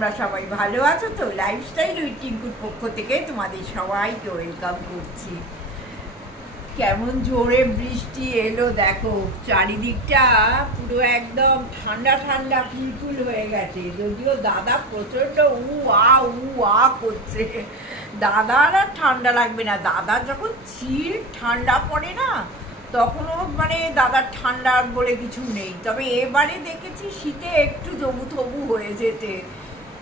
তোমরা সবাই ভালো আছো তো? লাইফস্টাইল উইথ টিঙ্কুর পক্ষ থেকে তোমাদের সবাইকে ওয়েলকাম করছি। কেমন জোরে বৃষ্টি এলো, দেখো, চারিদিকটা পুরো একদম ঠান্ডা ঠান্ডা ফুলফুল হয়ে গেছে। যদিও দাদা প্রচণ্ড উ, আ উ, আ করছে। দাদার আর ঠান্ডা লাগবে না। দাদা যখন চির ঠান্ডা পড়ে না, তখনও মানে দাদার ঠান্ডা বলে কিছু নেই। তবে এবারে দেখেছি শীতে একটু তবু হয়ে যেতে।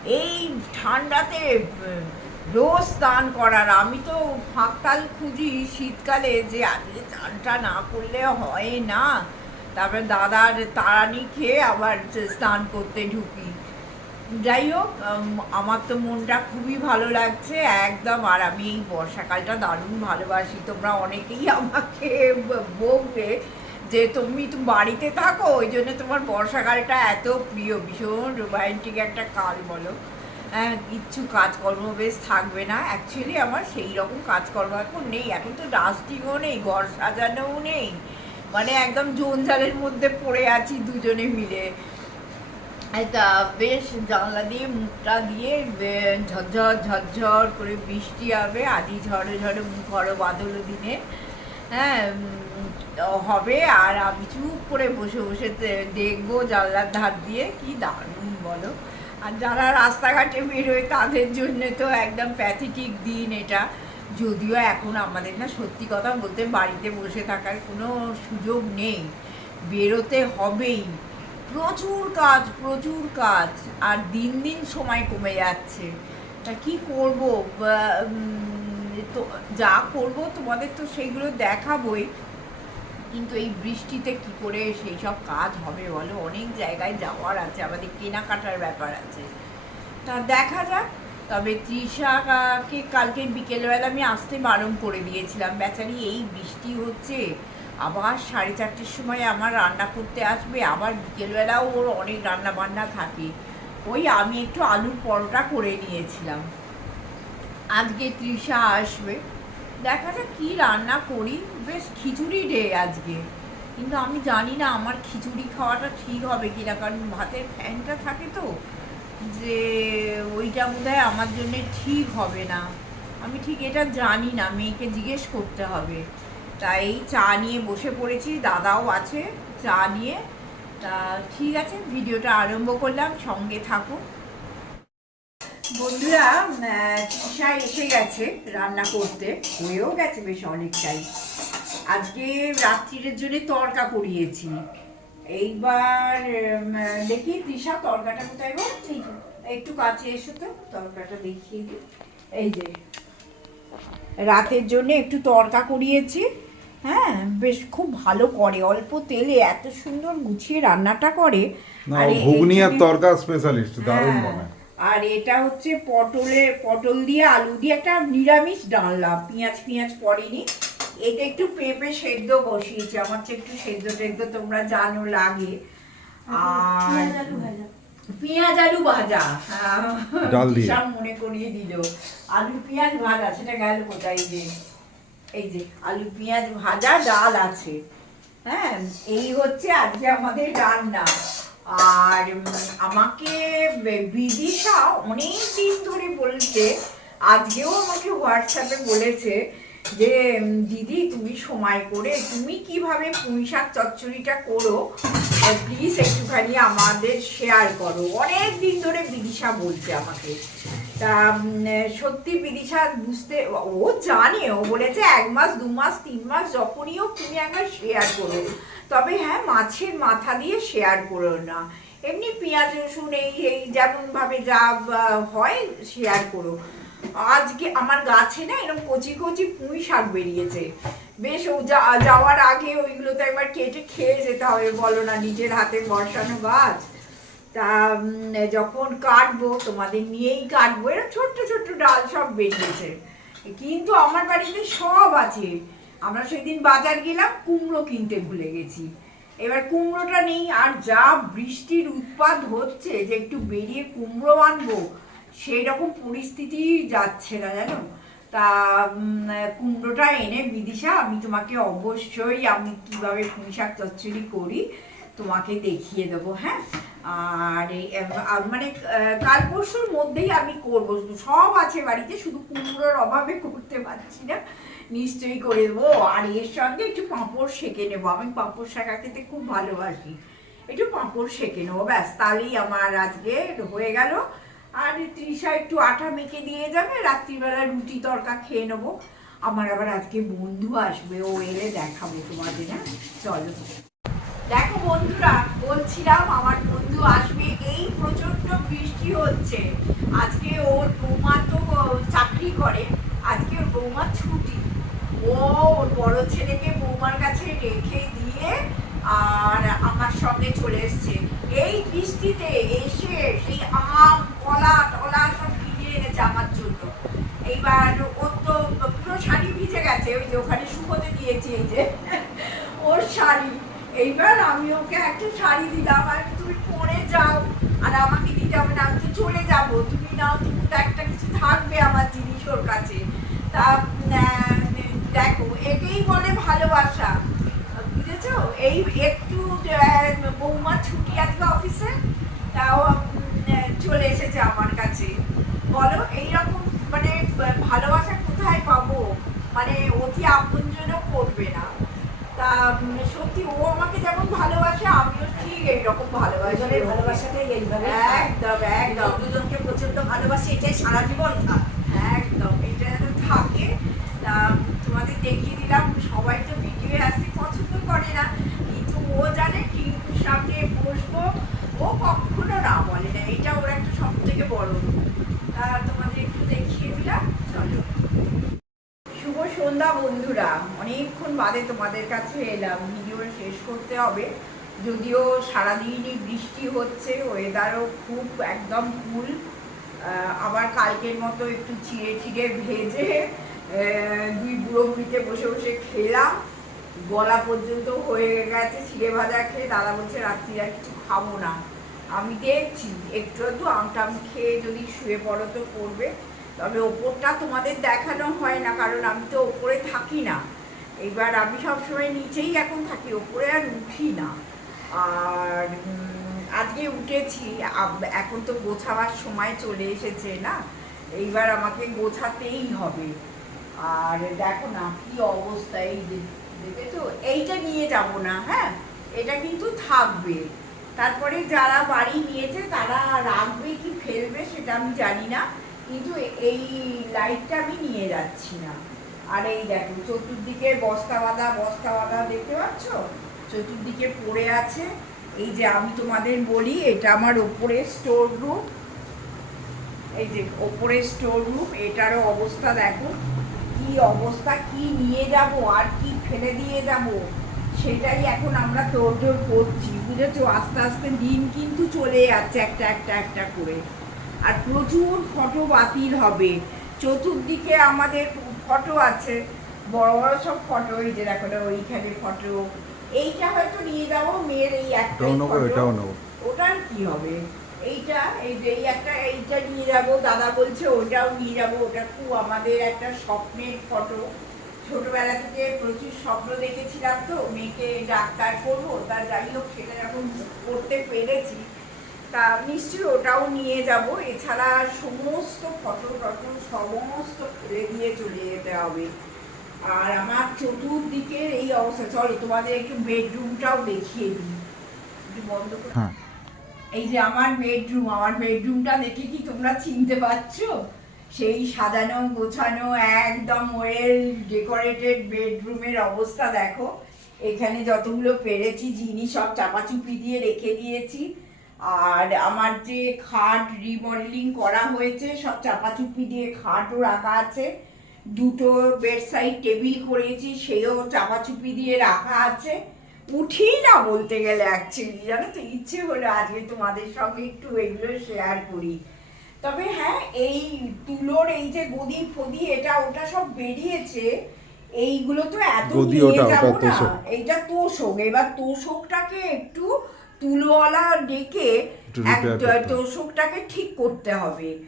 এই ঠান্ডাতে রোজ স্নান করার। আমি তো ফাঁকতাল খুঁজি শীতকালে যে আজকে স্নানটা না করলে হয় না। তারপরে দাদার তাড়ানি খেয়ে আবার স্নান করতে ঢুকি। যাই হোক আমার তো মনটা খুবই ভালো লাগছে, একদম। আর আমি এই বর্ষাকালটা দারুণ ভালোবাসি। তোমরা অনেকেই আমাকে ব- বকবে। যে তুমি তো বাড়িতে থাকো, ওই জন্য তোমার বর্ষাকালটা এত প্রিয়, ভীষণ রোমান্টিক একটা কাল বলো। হ্যাঁ কিচ্ছু কাজকর্ম বেশ থাকবে না। অ্যাকচুয়ালি আমার সেই রকম কাজকর্ম এখন নেই। এখন তো ডাস্টিংও নেই, ঘর সাজানোও নেই। মানে একদম জঞ্জালের মধ্যে পড়ে আছি দুজনে মিলে। তা বেশ জানলা দিয়ে মুখটা দিয়ে ঝরঝর ঝরঝর করে বৃষ্টি হবে। আদি ঝড়ে ঝড়ে ঝড়ো বাদল দিনে। হ্যাঁ হবে, আর আমি চুপ করে বসে বসে দেখব জানলার ধার দিয়ে কি দারুণ বলো। আর যারা রাস্তাঘাটে বেরোয় তাদের জন্য তো একদম প্যাথেটিক দিন এটা। যদিও এখন আমাদের না সত্যি কথা বলতে বাড়িতে বসে থাকার কোনো সুযোগ নেই। বেরোতে হবেই। প্রচুর কাজ প্রচুর কাজ, আর দিন দিন সময় কমে যাচ্ছে। তা কি করব? তো যা করব তোমাদের তো সেইগুলো দেখাবই। কিন্তু এই বৃষ্টিতে কি করে সেই সব কাজ হবে বলো? অনেক জায়গায় যাওয়ার আছে, আমাদের কেনাকাটার ব্যাপার আছে। তা দেখা যাক, তবে তৃষাকে কালকে বিকেলবেলা আমি আসতে বারণ করে দিয়েছিলাম। বেচারি, এই বৃষ্টি হচ্ছে, আবার সাড়ে চারটের সময় আমার রান্না করতে আসবে, আবার বিকেলবেলাও ওর অনেক রান্না বান্না থাকে। ওই আমি একটু আলুর পরোটা করে নিয়েছিলাম। আজকে তৃষা আসবে। দেখা যাক কী রান্না করি। বেশ খিচুড়ি ডে আজকে। কিন্তু আমি জানি না আমার খিচুড়ি খাওয়াটা ঠিক হবে কিনা, কারণ ভাতের ফ্যানটা থাকে তো, যে ওইটা বোধহয় আমার জন্য ঠিক হবে না। আমি ঠিক এটা জানি না, মেয়েকে জিজ্ঞেস করতে হবে। তাই চা নিয়ে বসে পড়েছি, দাদাও আছে, চা নিয়ে। তা ঠিক আছে, ভিডিওটা আরম্ভ করলাম, সঙ্গে থাকো বন্ধুরা তৃষা এসে গেছে রান্না করতে। হয়েও গেছে বেশ অনেকটাই। আজকে রাত্রিরের জন্য তরকা করিয়েছি। এইবার দেখি তৃষা তরকাটা কোথায় গো? একটু কাছে এসো তো তরকাটা দেখিয়ে দিই। এই যে রাতের জন্য একটু তরকা করিয়েছি। হ্যাঁ বেশ খুব ভালো করে অল্প তেলে এত সুন্দর গুছিয়ে রান্নাটা করে। আর ঘুগনি আর তরকা স্পেশালিস্ট দারুণ হ্যাঁ, বানায়। আর এটা হচ্ছে পটলের পটল দিয়ে আলু দিয়ে একটা নিরামিষ ডালনা। পেঁয়াজ পেঁয়াজ পড়েনি। এটা একটু পেঁপে সেদ্ধ বসিয়েছি। আমার তো একটু সেদ্ধ টেদ্ধ তোমরা জানো লাগে। আর পেঁয়াজ আলু ভাজা। হ্যাঁ, ডাল দিয়ে। মনে করিয়ে দিল। আলু পেঁয়াজ ভাজা সেটা গেল কোথায় যে? এই যে আলু পেঁয়াজ ভাজা ডাল আছে। হ্যাঁ এই হচ্ছে আজকে আমাদের রান্না। আর আমাকে বিদিশা অনেক দিন ধরে বলছে, আজকেও আমাকে হোয়াটসঅ্যাপে বলেছে যে দিদি তুমি সময় করে, তুমি কীভাবে পুঁই শাক চচ্চড়িটা করো প্লিজ একটুখানি আমাদের শেয়ার করো। অনেক দিন ধরে বিদিশা বলছে আমাকে। তা সত্যি বিদিশা বুঝতে, ও জানে, ও বলেছে এক মাস, দু মাস, তিন মাস, যখনই হোক তুমি একবার শেয়ার করো। তবে হ্যাঁ মাছের মাথা দিয়ে শেয়ার করো না। এমনি পেঁয়াজ, রসুন, এই এই যেমনভাবে যা হয় শেয়ার করো। আজকে আমার গাছে না এরকম কচি কচি পুঁই শাক বেরিয়েছে। বেশ, ও যাওয়ার আগে ওইগুলো তো একবার কেটে খেয়ে যেতে হবে, বলো না, নিজের হাতে বসানো গাছ। তা যখন কাটবো, তোমাদের নিয়েই কাটবো এরকম ছোট্ট ছোট্ট ডাল সব বেরিয়েছে। কিন্তু আমার বাড়িতে সব আছে। আমরা সেদিন বাজার গেলাম, কুমড়ো কিনতে ভুলে গেছি। এবার কুমড়োটা নেই, আর যা বৃষ্টির উৎপাত হচ্ছে যে একটু বেরিয়ে কুমড়ো আনব সেই রকম পরিস্থিতি যাচ্ছে না, জানো? তা কুমড়োটা এনে বিদিশা, আমি তোমাকে অবশ্যই আমি কীভাবে পুঁই শাক চচ্চড়ি করি, তোমাকে দেখিয়ে দেবো হ্যাঁ? আর মানে কাল পরশুর মধ্যেই আমি করব সব আছে বাড়িতে, শুধু কুমড়োর অভাবে করতে পারছি না। নিশ্চয়ই করে দেবো আর এর সঙ্গে একটু পাঁপড় সেঁকে নেব। আমি পাঁপড় শাকা খেতে খুব ভালোবাসি। একটু পাঁপড় সেঁকে নেব। ব্যাস, তাহলেই আমার আজকে হয়ে গেল। আর তৃষা একটু আটা মেখে দিয়ে যাবে। রাত্রিবেলা রুটি তরকা খেয়ে নেব। আমার আবার আজকে বন্ধু আসবে। ও এলে দেখাবো তোমাদের হ্যাঁ? চলো। দেখো বন্ধুরা, বলছিলাম আমার বন্ধু আসবে। এই প্রচণ্ড বৃষ্টি হচ্ছে। আজকে ওর বৌমা তো চাকরি করে। আজকে ওর বৌমার ছুটি। ও ওর বড় ছেলেকে বৌমার কাছে রেখে দিয়ে আর আমার সঙ্গে চলে এসছে। এই বৃষ্টিতে এসে সেই আম, কলা, টলা সব কিনে এনেছে আমার জন্য। এইবার ওর তো পুরো শাড়ি ভিজে গেছে, ওই যে ওখানে শুকোতে দিয়েছি এই যে ওর শাড়ি। এইবার আমি ওকে একটা শাড়ি দিলাম, আর তুমি পরে যাও, আর আমাকে দিতে হবে না, আমি তো চলে যাব। তুমি নাও, তুমি তো একটা কিছু থাকবে আমার জিনিস ওর কাছে। তা দেখো একেই বলে ভালোবাসা। বুঝেছ? এই একটু বৌমার ছুটি আজকে অফিসে তাও চলে এসেছে আমার কাছে। বলো এইরকম মানে ভালোবাসা কোথায় পাবো? মানে অতি আপনজনও করবে না? তা সত্যি ও আমাকে যেমন ভালোবাসে আমিও ঠিক এইরকম ভালোবাসি। ভালোবাসাটাই এইভাবে একদম একদম। দুজনকে প্রচণ্ড ভালোবাসি এটাই সারা জীবন। থাক একদম এটা যেন থাকে তা তোমাদের দেখিয়ে দিলাম সবাই তো ভিডিও আসতে পছন্দ করে না কিন্তু ও জানে সামনে বসবো? ও কখনো না বলে না। এটা ওর একটা সব থেকে বড় তোমাদের একটু দেখিয়ে দিলাম। চলো। শুভ সন্ধ্যা বন্ধুরা। অনেকক্ষণ বাদে তোমাদের কাছে এলাম। ভিডিও শেষ করতে হবে। যদিও সারাদিনই বৃষ্টি হচ্ছে ওয়েদারও খুব একদম কুল আবার কালকের মতো একটু চিড়ে চিড়ে ভেজে দুই বুড়ো বুড়িতে বসে বসে খেলাম। গলা পর্যন্ত হয়ে গেছে চিড়ে ভাজা খেয়ে দাদা বলছে রাত্রি আর কিছু খাব না। আমি দেখছি, একটু একটু আমটাম খেয়ে যদি শুয়ে পড়ো তো করবে। তবে ওপরটা তোমাদের দেখানো হয় না, কারণ আমি তো ওপরে থাকি না। এবার আমি সবসময় নিচেই এখন থাকি, ওপরে আর উঠি না। আর আজকে উঠেছি এখন তো গোছাবার সময় চলে এসেছে না? এইবার আমাকে গোছাতেই হবে। আর দেখো না কি অবস্থা এই দেখেছ এইটা নিয়ে যাব না হ্যাঁ? এটা কিন্তু থাকবে। তারপরে যারা বাড়ি নিয়েছে, তারা রাখবে কি ফেলবে সেটা আমি জানি না। কিন্তু এই লাইটটা আমি নিয়ে যাচ্ছি না। আর এই দেখো, চতুর্দিকে বস্তা বাঁধা বস্তা বাঁধা দেখতে পাচ্ছ? চতুর্দিকে পড়ে আছে। এই যে আমি তোমাদের বলি, এটা আমার ওপরে স্টোর রুম এই যে ওপরে স্টোর রুম এটারও অবস্থা দেখো। কি অবস্থা কি নিয়ে যাব আর কি ফেলে দিয়ে যাব সেটাই এখন আমরা তোড়জোড় করছি বুঝেছ? আস্তে আস্তে দিন কিন্তু চলে যাচ্ছে একটা একটা একটা করে। আর প্রচুর ফটো বাতিল হবে। চতুর্দিকে আমাদের ফটো আছে বড় বড় সব ফটো এই যে দেখো ওইখানে ফটো। এইটা হয়তো নিয়ে যাব মেয়ের এই একটা ওটার কি হবে? এইটা, এই যে একটা, এইটা নিয়ে যাব, দাদা বলছে ওটাও নিয়ে যাব। ওটা খুব আমাদের একটা স্বপ্নের ফটো। ছোটবেলা থেকে প্রচুর স্বপ্ন দেখেছিলাম তো, মেয়েকে ডাক্তার করব। তা যাই হোক, সেটা যখন করতে পেরেছি, তা নিশ্চয়ই ওটাও নিয়ে যাব। এছাড়া সমস্ত ফটো টটো সমস্ত ফেলে দিয়ে চলে যেতে হবে। আর আমার চতুর্দিকের এই অবস্থা, চলো তোমাদের একটু বেডরুমটাও দেখিয়ে দিই। বন্ধ করে হ্যাঁ। এই যে আমার বেডরুম আমার বেডরুমটা দেখে কি তোমরা চিনতে পারছ? সেই সাজানো, গোছানো, একদম ওয়েল ডেকোরেটেড বেডরুমের অবস্থা দেখো। এখানে যতগুলো পেরেছি জিনিস সব চাপাচুপি দিয়ে রেখে দিয়েছি। আর আমার যে খাট রিমডেলিং করা হয়েছে, সব চাপাচুপি দিয়ে খাটও রাখা আছে। দুটো বেড সাইড টেবিল করেছি, সেও চাপাচুপি দিয়ে রাখা আছে। উঠি না বলতে গেলে অ্যাকচুয়ালি জানো তো? ইচ্ছে হলো আজকে তোমাদের সঙ্গে একটু এগুলো শেয়ার করি। তবে হ্যাঁ এই তুলোর এই যে গদি ফদি এটা ওটা সব বেরিয়েছে। এইগুলো তো এত নিয়ে যাব না। এইটা তোষক। এবার তোষকটাকে একটু তুলোওয়ালা ডেকে। তোষকটাকে ঠিক করতে হবে।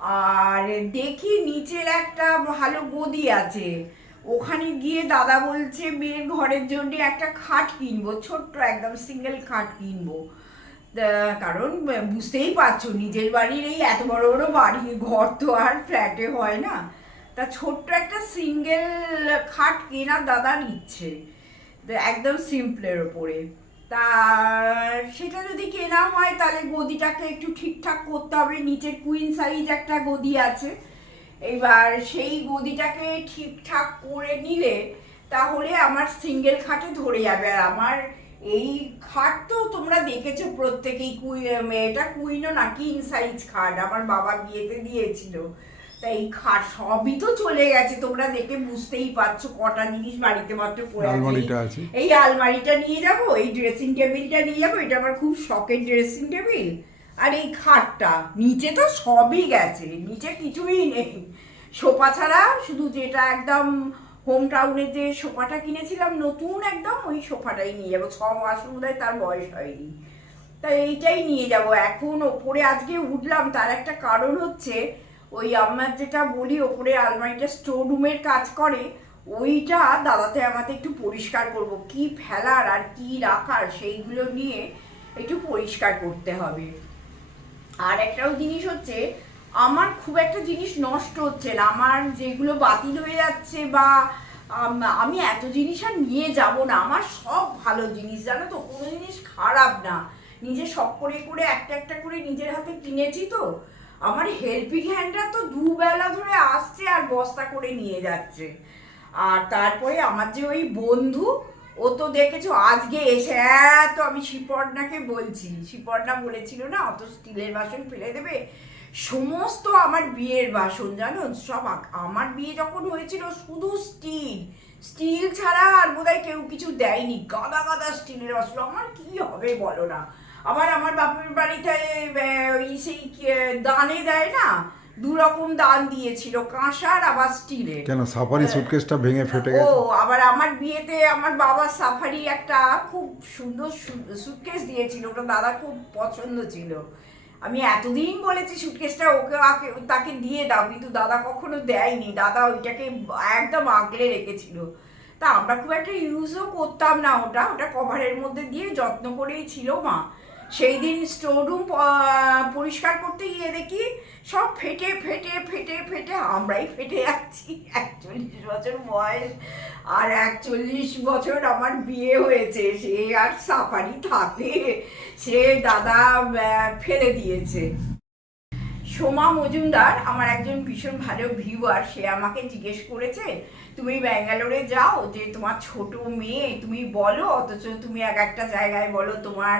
আর দেখি নিচের একটা ভালো গদি আছে। ওখানে গিয়ে দাদা বলছে, মেয়ের ঘরের জন্য একটা খাট কিনবো, ছোট্ট একদম সিঙ্গেল খাট কিনবো। কারণ, বুঝতেই পারছ, নিজের বাড়ির এই এত বড় বড় বাড়ি, ঘর তো আর ফ্ল্যাটে হয় না। তা ছোট্ট একটা সিঙ্গেল খাট কেনার দাদা নিচ্ছে একদম সিম্পলের ওপরে। তা সেটা যদি কেনা হয়, তাহলে গদিটাকে একটু ঠিকঠাক করতে হবে, নিচের কুইন সাইজ একটা গদি আছে। এবার সেই গদিটাকে ঠিকঠাক করে নিলে তাহলে আমার সিঙ্গেল খাটে ধরে যাবে। আর আমার এই খাট তো তোমরা দেখেছ প্রত্যেকেই কুই এটা কুইনো না কিং সাইজ খাট? আমার বাবা বিয়েতে দিয়েছিল। তা এই খাট সবই তো চলে গেছে তোমরা দেখে বুঝতেই পারছ কটা জিনিস বাড়িতে মাত্র পড়ে আছে। এই আলমারিটা নিয়ে যাব এই ড্রেসিং টেবিলটা নিয়ে যাব এটা আমার খুব শখের ড্রেসিং টেবিল আর এই খাটটা, নিচে তো সবই গেছে, নিচে কিছুই নেই। সোফা ছাড়া শুধু যেটা একদম হোম টাউনের যে সোফাটা কিনেছিলাম, নতুন একদম, ওই সোফাটাই নিয়ে যাব। ছ মাস বোধহয় তার বয়স হয়নি। তা এইটাই নিয়ে যাব। এখন ওপরে আজকে উঠলাম, তার একটা কারণ হচ্ছে, ওই আমার যেটা বলি, ওপরে আলমারিটা স্টোর রুমের কাজ করে, ওইটা দাদাতে আমাকে একটু পরিষ্কার করব। কি ফেলার আর কি রাখার, সেইগুলো নিয়ে একটু পরিষ্কার করতে হবে। আর একটাও জিনিস হচ্ছে, আমার খুব একটা জিনিস নষ্ট হচ্ছে না। আমার যেগুলো বাতিল হয়ে যাচ্ছে বা, আমি এত জিনিস আর নিয়ে যাব না। আমার সব ভালো জিনিস, জানো তো? কোনো জিনিস খারাপ না। নিজে সব করে করে একটা একটা করে নিজের হাতে কিনেছি তো। আমার হেল্পিং হ্যান্ডরা তো দুবেলা ধরে আসছে আর বস্তা করে নিয়ে যাচ্ছে। আর তারপরে আমার যে ওই বন্ধু ও তো দেখেছ, আজকে এসে, এত আমি শিপর্ণাকে বলছি। শিপর্ণা বলেছিল না, অত স্টিলের বাসন ফেলে দেবে। সমস্ত আমার বিয়ের বাসন, জানো, সব আমার বিয়ে যখন হয়েছিল শুধু স্টিল। স্টিল ছাড়া আর বোধহয় কেউ কিছু দেয়নি। গাদা গাদা স্টিলের বাসন, আমার কি হবে বলো না। আবার আমার বাপের বাড়িতে ওই সেই দানে দেয় না দু রকম দান দিয়েছিল কাঁসার আবার স্টিলের। কেন? সাফারি সুটকেসটা ভেঙে ফেটে ও আবার আমার বিয়েতে আমার বাবার সাফারি একটা খুব সুন্দর সুটকেস দিয়েছিল ওটা দাদা খুব পছন্দ ছিল। আমি এতদিন বলেছি সুটকেসটা ওকে তাকে দিয়ে দাও কিন্তু দাদা কখনো দেয়নি। দাদা ওইটাকে একদম আগলে রেখেছিল। তা আমরা খুব একটা ইউজও করতাম না ওটা। ওটা কভারের মধ্যে দিয়ে যত্ন করেই ছিল মা। সেই দিন স্টোররুম পরিষ্কার করতে গিয়ে দেখি সব ফেটে ফেটে ফেটে ফেটে আমরাই ফেটে যাচ্ছি। একচল্লিশ বছর বয়স আর একচল্লিশ বছর আমার বিয়ে হয়েছে। সে আর সাফারি থাকে। সে দাদা ফেলে দিয়েছে। সোমা মজুমদার, আমার একজন ভীষণ ভালো ভিউয়ার সে আমাকে জিজ্ঞেস করেছে, তুমি ব্যাঙ্গালোরে যাও? যে তোমার ছোট মেয়ে, তুমি বলো, অথচ তুমি এক একটা জায়গায় বলো তোমার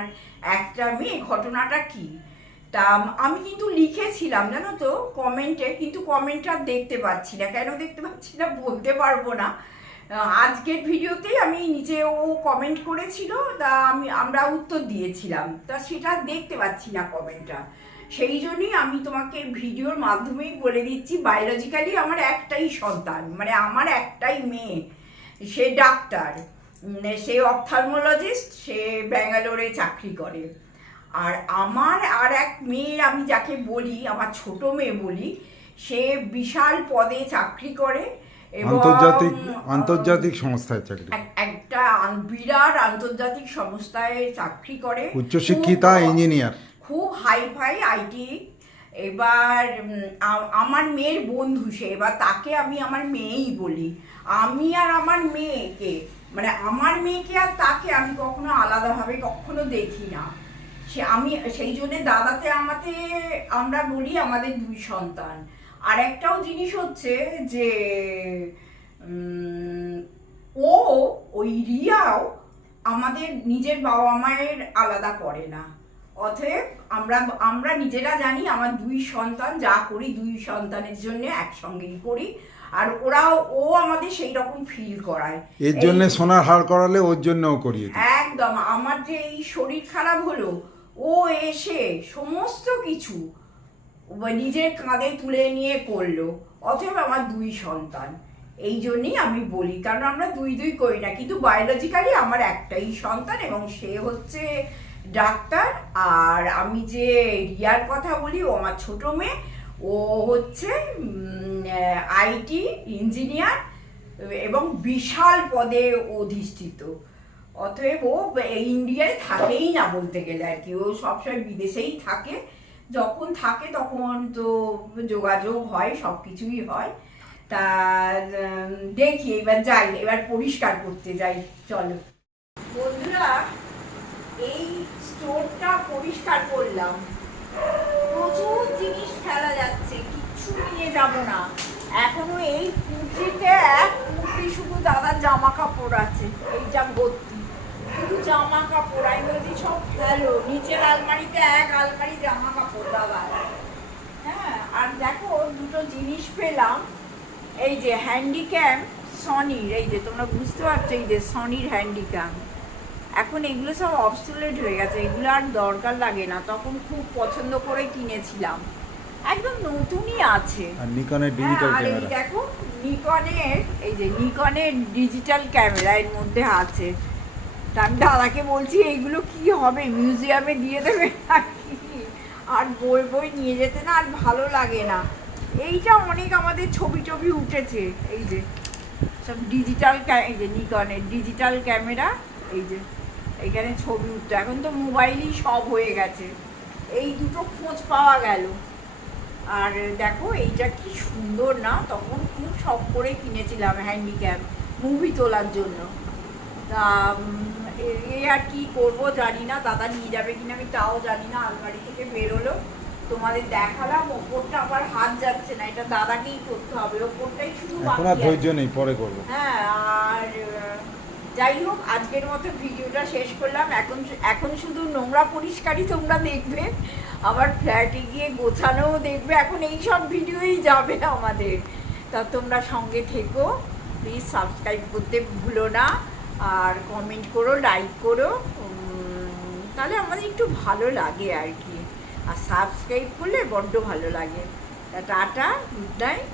একটা মেয়ে, ঘটনাটা কি? তা আমি কিন্তু লিখেছিলাম, জানো তো, কমেন্টে, কিন্তু কমেন্টটা দেখতে পাচ্ছি না। কেন দেখতে পাচ্ছি না বলতে পারব না। আজকের ভিডিওতেই আমি নিজে ও কমেন্ট করেছিল, তা আমি, আমরা উত্তর দিয়েছিলাম। তা সেটা দেখতে পাচ্ছি না কমেন্টটা। সেই জন্যই আমি তোমাকে ভিডিওর মাধ্যমেই বলে দিচ্ছি বায়োলজিক্যালি আমার একটাই সন্তান মানে আমার একটাই মেয়ে সে ডাক্তার সে অপথালমোলজিস্ট সে ব্যাঙ্গালোরে চাকরি করে। আর আমার আর এক মেয়ে আমি যাকে বলি আমার ছোট মেয়ে বলি সে বিশাল পদে চাকরি করে এবং আন্তর্জাতিক আন্তর্জাতিক সংস্থায় চাকরি একটা বিরাট আন্তর্জাতিক সংস্থায় চাকরি করে। উচ্চশিক্ষিতা ইঞ্জিনিয়ার খুব হাই ফাই আইটি এবার আমার মেয়ের বন্ধু সে, এবার তাকে আমি আমার মেয়েই বলি। আমি আর আমার মেয়েকে মানে আমার মেয়েকে আর তাকে আমি কখনো আলাদাভাবে কখনো দেখি না। সে, আমি, সেই জন্যে দাদাতে আমাতে আমরা বলি আমাদের দুই সন্তান। আর একটাও জিনিস হচ্ছে যে ও, ওই রিয়াও আমাদের নিজের বাবা মায়ের আলাদা করে না। অতএব আমরা আমরা নিজেরা জানি আমার দুই সন্তান যা করি দুই সন্তানের জন্য একসঙ্গেই করি। আর ওরাও ও আমাদের সেই রকম ফিল করায়। এর জন্য সোনার হার করালে ওর জন্যও করিয়ে একদম আমার যে এই শরীর খারাপ হলো ও এসে সমস্ত কিছু নিজের কাঁধে তুলে নিয়ে করল। অতএব আমার দুই সন্তান। এই জন্যই আমি বলি কারণ আমরা দুই দুই করি না কিন্তু বায়োলজিক্যালি আমার একটাই সন্তান এবং সে হচ্ছে ডাক্তার, আর আমি যে রিয়ার কথা বলি, ও আমার ছোট মেয়ে, ও হচ্ছে আইটি ইঞ্জিনিয়ার এবং বিশাল পদে অধিষ্ঠিত। অতএব ও ইন্ডিয়ায় থাকেই না বলতে গেলে আর কি। ও সবসময় বিদেশেই থাকে। যখন থাকে তখন তো যোগাযোগ হয় সব কিছুই হয়। তা দেখি, এবার যাই, এবার পরিষ্কার করতে যাই, চলো। বন্ধুরা, এই স্টোরটা পরিষ্কার করলাম। প্রচুর জিনিস ফেলা যাচ্ছে, কিচ্ছু নিয়ে যাব না। এখনও এই কুর্তিতে এক কুর্তি শুধু দাদার জামা কাপড় আছে এইটা ভর্তি। শুধু জামা কাপড় আমি বলছি সব ফেলো, নিচের আলমারিতে এক আলমারি জামা কাপড় দাদার হ্যাঁ আর দেখো দুটো জিনিস পেলাম, এই যে হ্যান্ডিক্যাম, সনির, এই যে তোমরা বুঝতে পারছ, এই যে সনির হ্যান্ডিক্যাম। এখন এগুলো সব অবসুলেট হয়ে গেছে এগুলো আর দরকার লাগে না। তখন খুব পছন্দ করে কিনেছিলাম। একদম নতুনই আছে। আর নিকনের ডিজিটাল ক্যামেরা দেখো নিকনের এই যে নিকনের ডিজিটাল ক্যামেরা এর মধ্যে আছে। তা আমি দাদাকে বলছি এইগুলো কি হবে? মিউজিয়ামে দিয়ে দেবে আর বই বই নিয়ে যেতে না আর ভালো লাগে না। এইটা অনেক আমাদের ছবি টবি উঠেছে। এই যে সব ডিজিটাল এই যে নিকনের ডিজিটাল ক্যামেরা এই যে। এখানে ছবি উঠতো। এখন তো মোবাইলই সব হয়ে গেছে। এই দুটো খোঁজ পাওয়া গেল। আর দেখো এইটা কি সুন্দর না? তখন খুব শখ করে কিনেছিলাম হ্যান্ডিক্যাপ মুভি তোলার জন্য। তা এ- আর কি করব জানি না। দাদা নিয়ে যাবে কিনা আমি তাও জানি না। আলমারি থেকে বেরোলো। তোমাদের দেখালাম ওপরটা আবার হাত যাচ্ছে না। এটা দাদাকেই করতে হবে। ওপরটাই শুধু এখন আর ধৈর্য নেই পরে করব। হ্যাঁ আর যাই হোক, আজকের মতো ভিডিওটা শেষ করলাম। এখন এখন শুধু নোংরা পরিষ্কারই তোমরা দেখবে। আবার ফ্ল্যাটে গিয়ে গোছানোও দেখবে। এখন এই সব ভিডিওই যাবে আমাদের। তা তোমরা সঙ্গে থেকো। প্লিজ সাবস্ক্রাইব করতে ভুলো না। আর কমেন্ট করো লাইক করো। তাহলে আমাদের একটু ভালো লাগে আর কি। আর সাবস্ক্রাইব করলে বড্ড ভালো লাগে। Tata good night